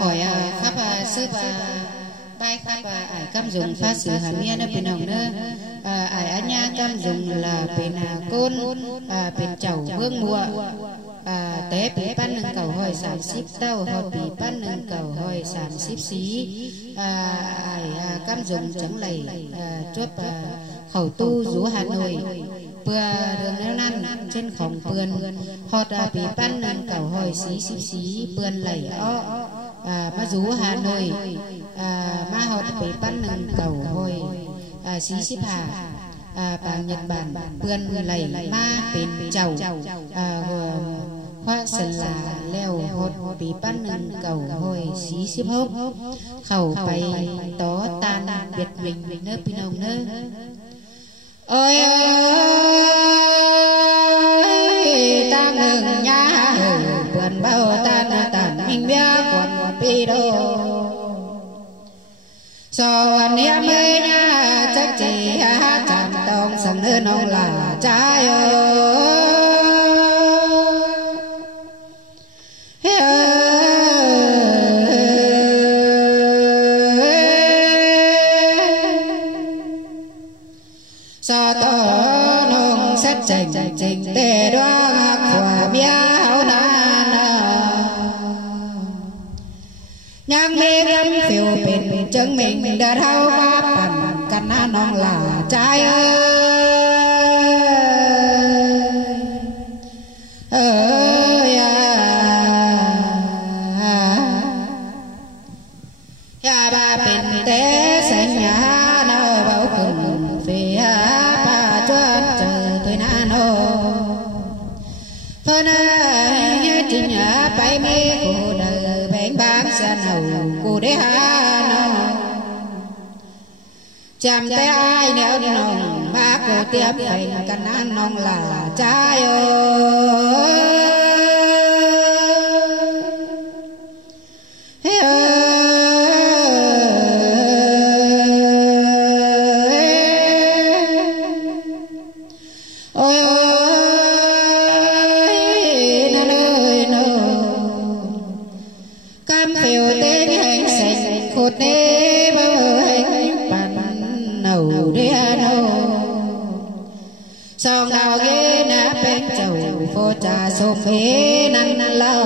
khỏi khắp sư bài khắp ải cam dùng phát sử hàm nghe nó bên hồng nữa ải anh nha cam dùng là bên côn bên chầu vương mùa té bị pan nâng cầu hồi 30 tàu hoặc bị pan nâng cầu hồi 30 xí ải cam dùng chẳng lầy chốt khẩu tu rú Hà Nội bữa đường nêu năn trên khổng bươn hoặc bị pan nâng cầu hồi xí bươn lầy mà rú Hà Nội mà họ bị pan nâng cầu hồi xí hà bằng Nhật Bản bươn lầy ma bên chầu hoa sần là leo hột bị pan nâng cầu hồi xí hốc khẩu bay tó tan biệt mình nơ pin hồng nơ ôi ơi ta ngừng nhá vườn bao tan mình bia còn pi đâu so anh em ơi nha chắc chỉ chạm tông sẵn hơn ông là trái ơi so to nông xét trình tê đoá của bia hậu nan nhang mê gắm phiêu bên chân mình đã thao ba bàn căn nông là trái ơi ya ba bên té xanh nhà nó bảo cùng về ba chuột chờ tôi na nô phân nghe trình bay mê cô đời bánh bám xa nầu cô đế hà nô chạm tay ai nếu nồng ba cô tiếp hành căn ăn nông là trái ơi song đào ghé na bên chầu phô trà xôm phê năn lo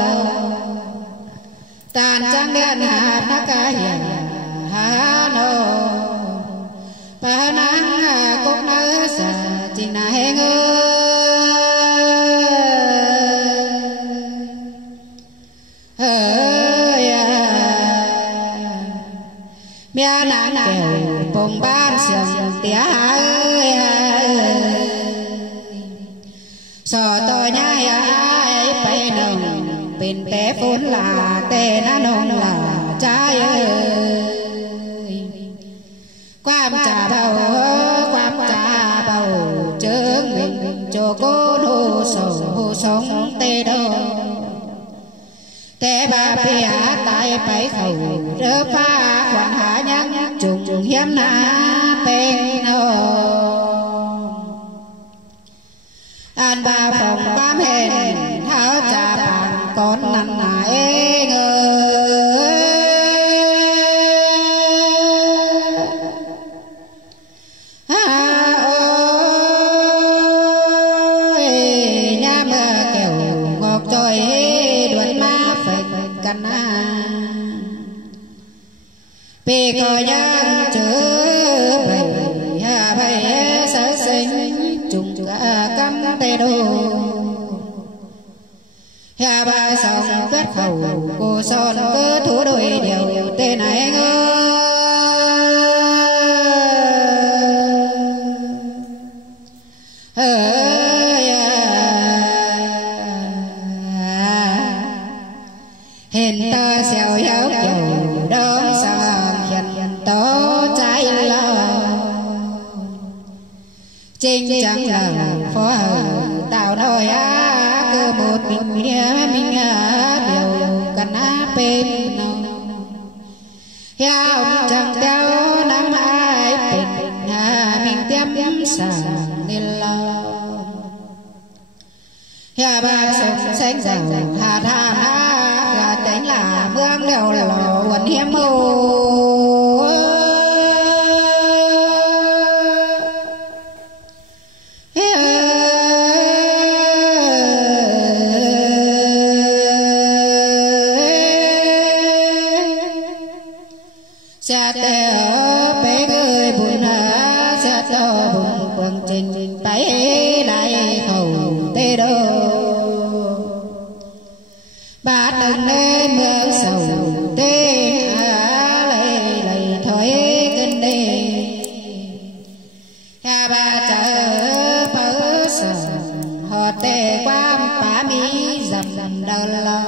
tàn trăng đen hạt na ca hiền hà nô bà nắng cốc na sa chỉ na heng ơi mía nắng kêu bông ban sương tía ơi so to nhai ai bay nồng bên té phun là tê na nông là trái ơi quam trà bầu chớ mình cho cô hồ sống tê đâu tê ba pia tay bay khẩu rơ pha quan hạ nhang trùng hiếm na bên an ba phòng bám hẹn tháo trà bàn con nằm nãy ngờ ôi nhà mưa kẹo ngọt trôi đuổi má phịch căn bì cò nhang chữ bầy sơ sinh trùng cắm tê đô hà ba sòng vết khẩu cô son cứ thủ đôi điều tê này ơi hình ta xèo héo kiểu đón sòng hiện tố trái lo chính chẳng là phó hờ tạo nổi cơ một mình điều cần bên héo chẳng theo năm ai bên mình tiêm sàng nên lo héo ba sông xanh dầu hà tha gà đánh là mưa vương đều lò quần hiếm ô xa tê ở bé người buồn hạ xa tơ bụng quần trình bấy đại hầu tê đô ba từng lên mưa sầu tê hạ lầy lầy thổi kinh đi ha ba chợ bớ sờ họ tê qua bá mi dầm dầm đờ lờ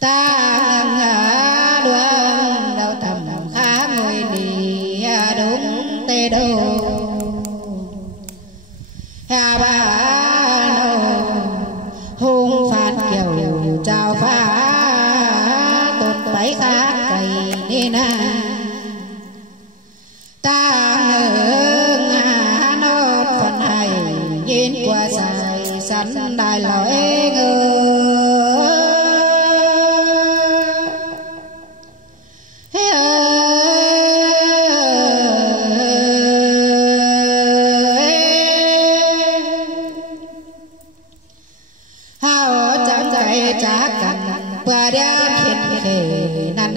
ta ngã đoan đâu tầm khá ngồi đi đúng tê đô ha ba nô hung phạt kiểu chào phá tụt bấy khác cày đi na ta ngỡ ngã nốt phần hay nhìn qua dài sẵn đại lỗi ngơ trả cằn bờ đá khiến khề nàn